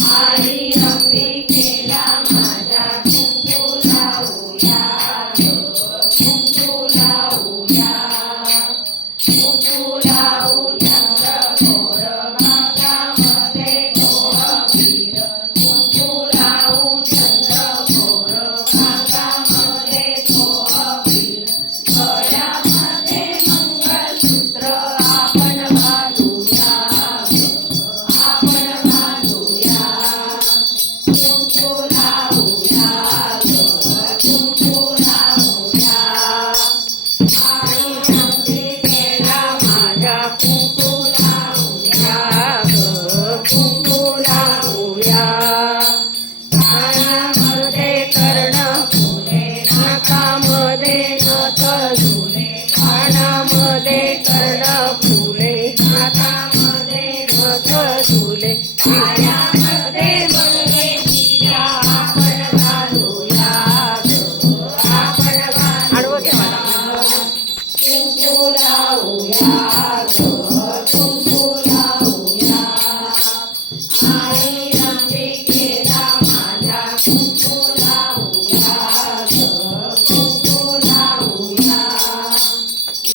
आई अंबिकेला माझ्या कुंकू लावूया कुंकू लावूया कुंकू लावू चंद्रकोर भागामध्ये गोहवीर कुंकू लावू चंद्रकोर भागामध्ये गोहवीर गळ्यामध्ये मंगळसूत्र आपण घालूया आपण घालूया कुंकू लावूया कुंकू लावूया आई अंबिकेला माझ्या कुंकू लावूया कुंकू लावूया कानामध्ये कर्णफुले नाकामध्ये नथ झुले कानामध्ये कर्णफुले नाकामध्ये नथ झुले पायामध्ये मंगेटिका आपण घालूया आपण घालूया कुंकू लावूया कुंकू लावूया आई अंबिकेला माझ्या कुंकू